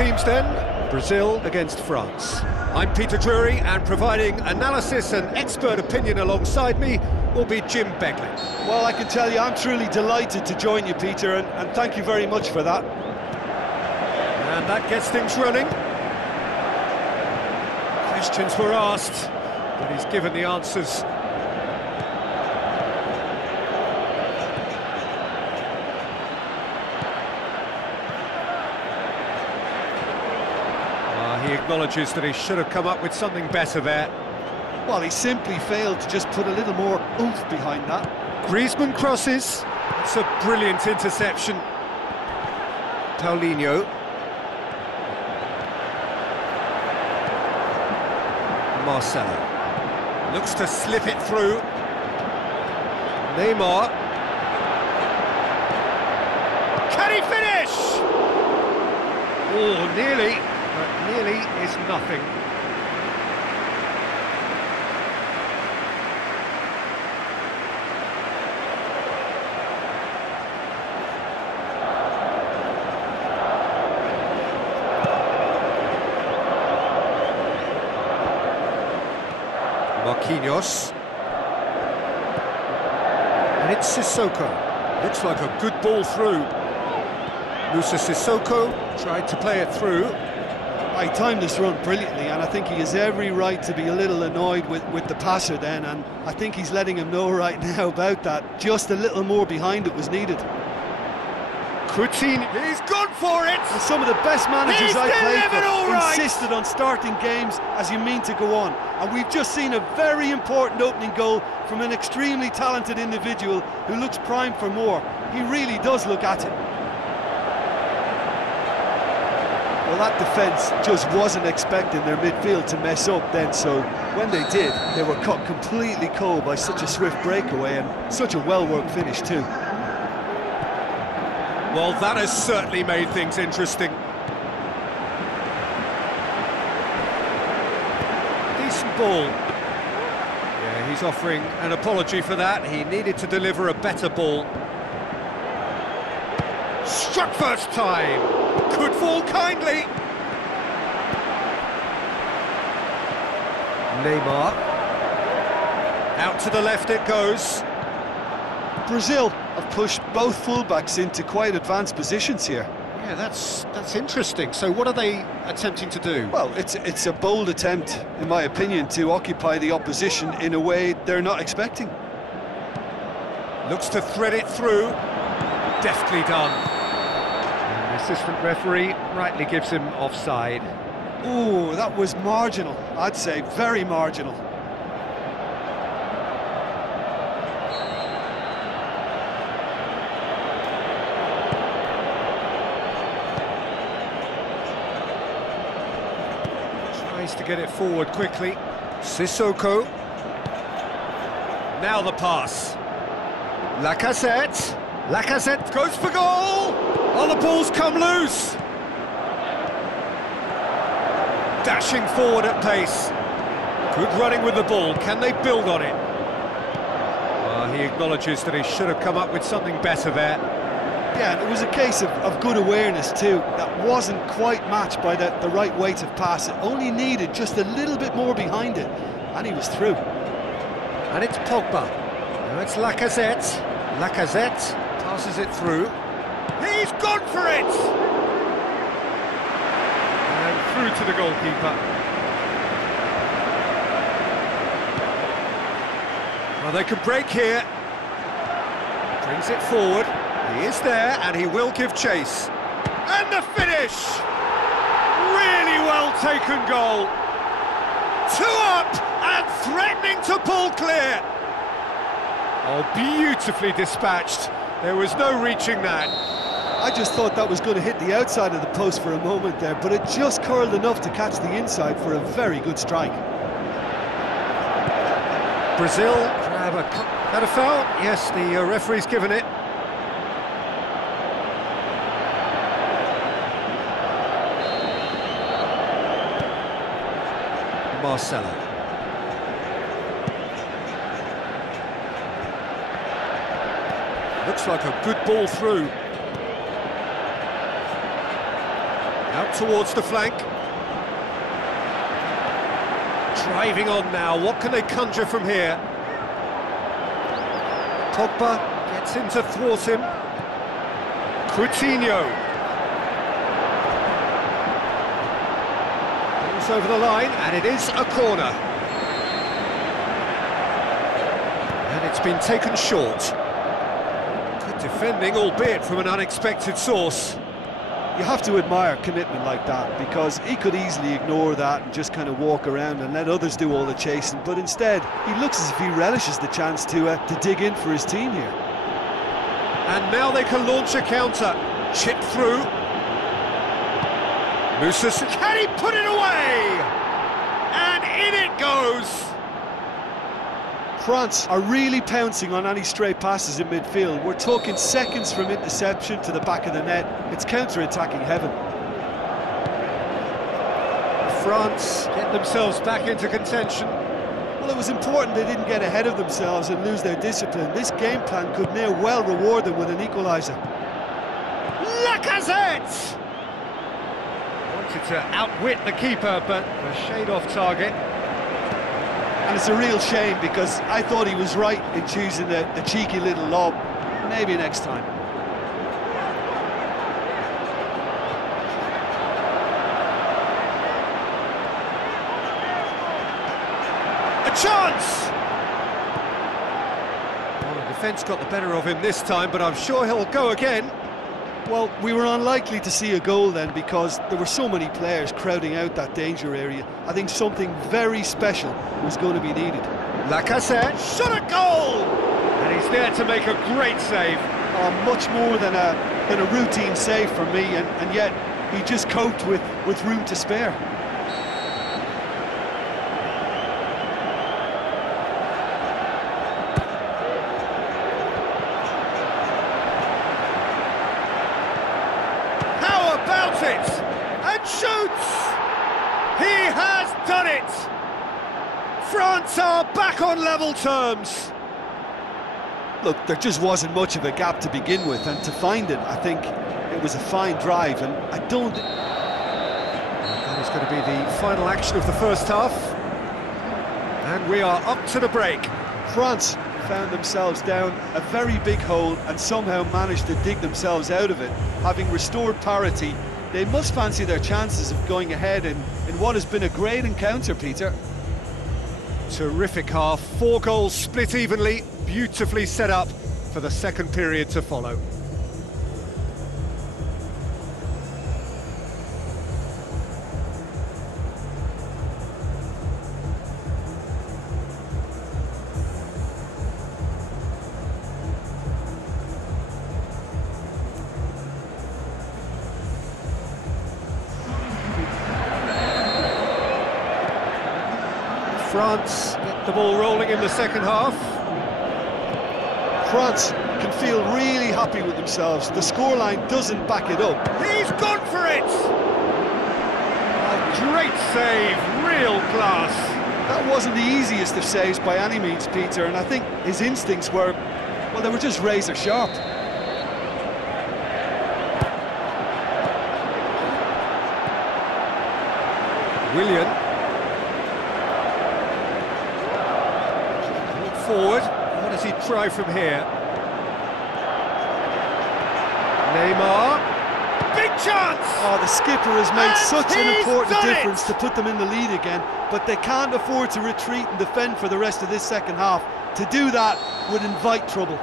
teams then, Brazil against France. I'm Peter Drury, and providing analysis and expert opinion alongside me will be Jim Beglin. Well, I can tell you I'm truly delighted to join you, Peter, and thank you very much for that. And that gets things running. Questions were asked, but he's given the answers. He acknowledges that he should have come up with something better there. Well, he simply failed to just put a little more oomph behind that. Griezmann crosses. It's a brilliant interception. Paulinho. Marcelo. Looks to slip it through. Neymar. Can he finish? Oh, nearly. But nearly is nothing. Marquinhos. And it's Sissoko. Looks like a good ball through. Musa Sissoko tried to play it through. He timed this run brilliantly, and I think he has every right to be a little annoyed with the passer then, and I think he's letting him know right now about that. Just a little more behind it was needed. Coutinho, he's gone for it! And some of the best managers I played for right. insisted on starting games as you mean to go on, and we've just seen a very important opening goal from an extremely talented individual who looks primed for more. He really does look at it. Well, that defence just wasn't expecting their midfield to mess up then, so when they did, they were cut completely cold by such a swift breakaway and such a well-worked finish too. Well, that has certainly made things interesting. Decent ball. Yeah, he's offering an apology for that. He needed to deliver a better ball. Struck first time. Could fall kindly. Neymar. Out to the left it goes. Brazil have pushed both fullbacks into quite advanced positions here. Yeah, that's interesting. So what are they attempting to do? Well, it's a bold attempt, in my opinion, to occupy the opposition in a way they're not expecting. Looks to thread it through. Deftly done. Assistant referee rightly gives him offside. Ooh, that was marginal, I'd say, very marginal. Tries to get it forward quickly. Sissoko. Now the pass. Lacazette. Lacazette goes for goal! Oh, the ball's come loose! Dashing forward at pace. Good running with the ball. Can they build on it? He acknowledges that he should have come up with something better there. Yeah, and it was a case of good awareness too. That wasn't quite matched by the right weight of pass. It only needed just a little bit more behind it, and he was through. And it's Pogba. Now it's Lacazette. Lacazette passes it through. He's gone for it! And through to the goalkeeper. Well, they can break here. Brings it forward. He is there, and he will give chase. And the finish! Really well taken goal. 2 up and threatening to pull clear. Oh, beautifully dispatched. There was no reaching that. I just thought that was going to hit the outside of the post for a moment there, but it just curled enough to catch the inside for a very good strike. Brazil grab a foul. Yes, the referee's given it. Marcelo. Looks like a good ball through. Out out towards the flank. Driving on now, what can they conjure from here? Pogba gets in to thwart him. Coutinho. Goes over the line, and it is a corner. And it's been taken short. Good defending, albeit from an unexpected source. You have to admire commitment like that, because he could easily ignore that and just kind of walk around and let others do all the chasing, but instead he looks as if he relishes the chance to dig in for his team here. And now they can launch a counter. Chip through. Musa, can he put it away? And in it goes! France are really pouncing on any stray passes in midfield. We're talking seconds from interception to the back of the net. It's counter-attacking heaven. France get themselves back into contention. Well, it was important they didn't get ahead of themselves and lose their discipline. This game plan could near well reward them with an equaliser. Lacazette! Wanted to outwit the keeper, but a shade off target. And it's a real shame, because I thought he was right in choosing the cheeky little lob. Maybe next time. A chance! Well, the defence got the better of him this time, but I'm sure he'll go again. Well, we were unlikely to see a goal then, because there were so many players crowding out that danger area. I think something very special was going to be needed. Lacazette shot a goal! And he's there to make a great save. Much more than a routine save for me, and yet he just coped with room to spare. And shoots! He has done it! France are back on level terms. Look, there just wasn't much of a gap to begin with, and to find it, I think it was a fine drive, and I don't... That is going to be the final action of the first half. And we are up to the break. France found themselves down a very big hole and somehow managed to dig themselves out of it. Having restored parity, they must fancy their chances of going ahead in what has been a great encounter, Peter. Terrific half, 4 goals split evenly, beautifully set up for the second period to follow. France get the ball rolling in the second half. France can feel really happy with themselves. The scoreline doesn't back it up. He's gone for it! A great save, real class. That wasn't the easiest of saves by any means, Peter, and I think his instincts were, well, they were just razor sharp. Willian. Forward, what does he try from here? Neymar, big chance! Oh, the skipper has made And such an important difference it! to put them in the lead again, but they can't afford to retreat and defend for the rest of this second half. To do that would invite trouble.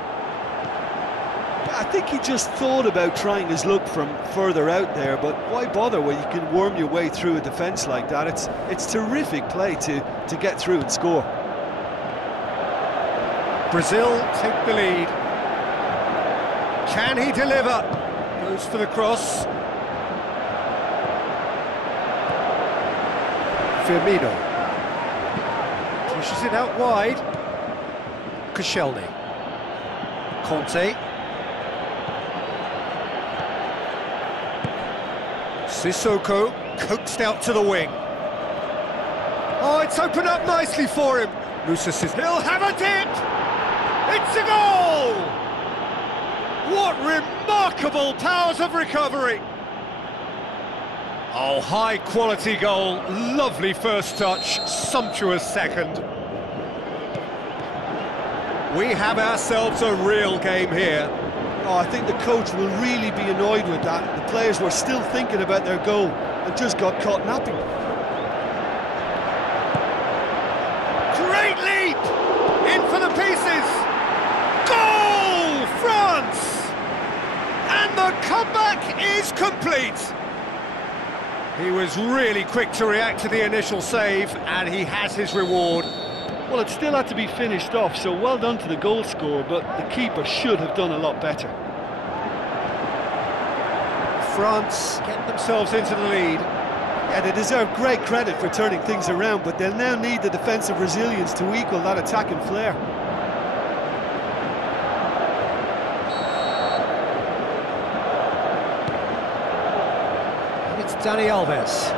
I think he just thought about trying his luck from further out there, but why bother when you can worm your way through a defence like that? It's terrific play to get through and score. Brazil take the lead. Can he deliver? Goes for the cross. Firmino. Pushes it out wide. Koscielny. Conte. Sissoko coaxed out to the wing. Oh, it's opened up nicely for him. Musa says he'll have a dip. It's a goal! What remarkable powers of recovery! Oh, high-quality goal, lovely first touch, sumptuous second. We have ourselves a real game here. Oh, I think the coach will really be annoyed with that. The players were still thinking about their goal and just got caught napping. Great leap! In for the pieces! Goal! France! And the comeback is complete! He was really quick to react to the initial save, and he has his reward. Well, it still had to be finished off, so well done to the goal scorer, but the keeper should have done a lot better. France get themselves into the lead. Yeah, they deserve great credit for turning things around, but they'll now need the defensive resilience to equal that attacking flair. And it's Dani Alves.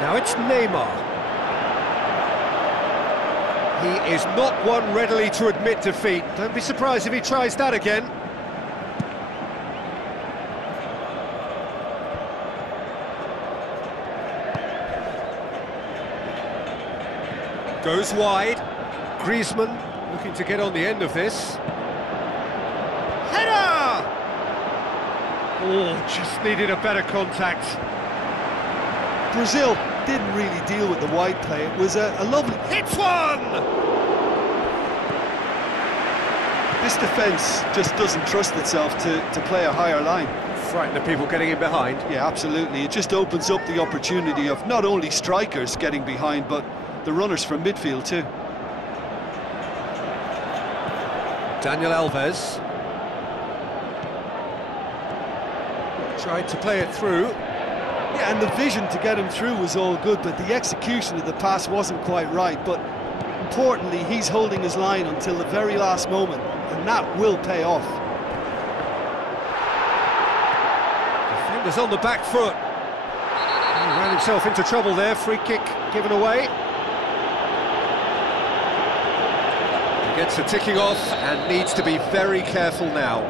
Now it's Neymar. He is not one readily to admit defeat. Don't be surprised if he tries that again. Goes wide. Griezmann looking to get on the end of this. Header! Oh, just needed a better contact. Brazil didn't really deal with the wide play. It was a lovely... Hits one! This defence just doesn't trust itself to play a higher line. Frighten the people getting in behind. Yeah, absolutely. It just opens up the opportunity of not only strikers getting behind, but the runners from midfield too. Daniel Alves. Tried to play it through. Yeah, and the vision to get him through was all good, but the execution of the pass wasn't quite right. But importantly, he's holding his line until the very last moment, and that will pay off. Defender's on the back foot. He ran himself into trouble there. Free kick given away. He gets the ticking off and needs to be very careful now.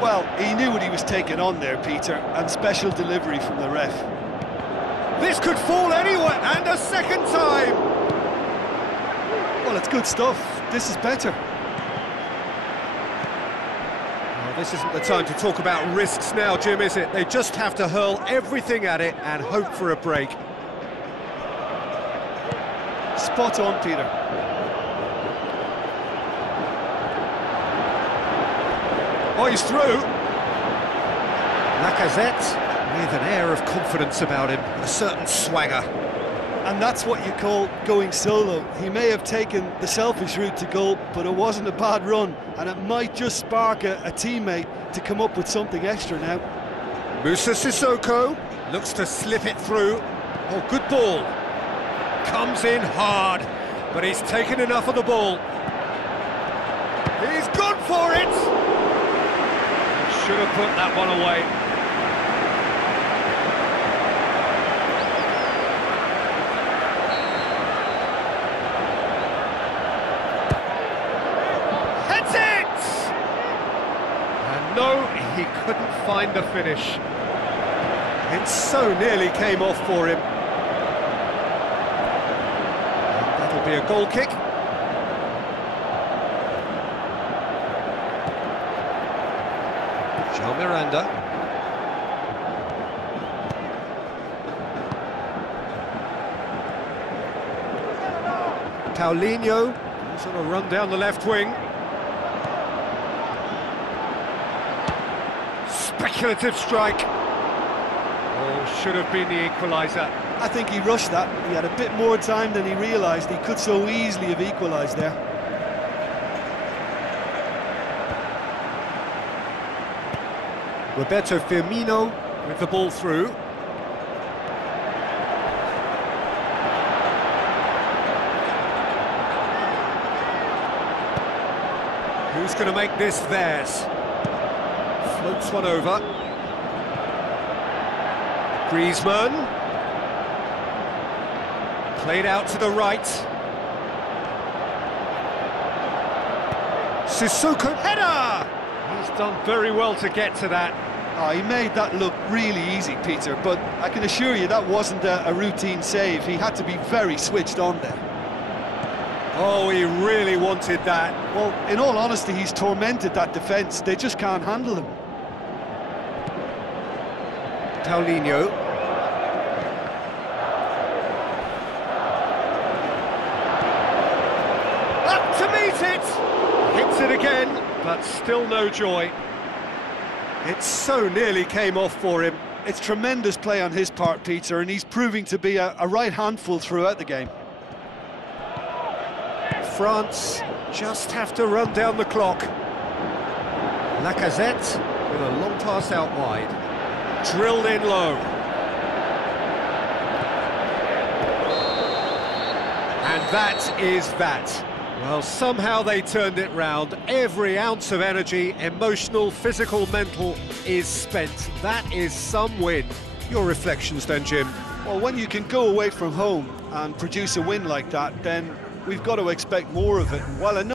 Well, he knew what he was taking on there, Peter, and special delivery from the ref. This could fall anywhere, and a second time! Well, it's good stuff. This is better. Well, this isn't the time to talk about risks now, Jim, is it? They just have to hurl everything at it and hope for a break. Spot on, Peter. Oh, he's through. Lacazette with an air of confidence about him, a certain swagger. And that's what you call going solo. He may have taken the selfish route to goal, but it wasn't a bad run, and it might just spark a teammate to come up with something extra now. Moussa Sissoko looks to slip it through. Oh, good ball. Comes in hard, but he's taken enough of the ball. He's gone for it! Should have put that one away. Heads it! And no, he couldn't find the finish. It so nearly came off for him. And that'll be a goal kick. Miranda. Paulinho is on a run down the left wing. Speculative strike. Oh, should have been the equaliser. I think he rushed that. He had a bit more time than he realised. He could so easily have equalised there. Roberto Firmino with the ball through. Who's going to make this theirs? Floats one over. Griezmann. Played out to the right. This is Suko. Header! He's done very well to get to that. Oh, he made that look really easy, Peter, but I can assure you that wasn't a routine save. He had to be very switched on there. Oh, he really wanted that. Well, in all honesty, he's tormented that defence. They just can't handle him. Paulinho. Up to meet it! Hits it again, but still no joy. It so nearly came off for him. It's tremendous play on his part, Peter, and he's proving to be a right handful throughout the game. France just have to run down the clock. Lacazette with a long pass out wide. Drilled in low. And that is that. Well, somehow they turned it round. Every ounce of energy, emotional, physical, mental, is spent. That is some win. Your reflections then, Jim? Well, when you can go away from home and produce a win like that, then we've got to expect more of it. And while I know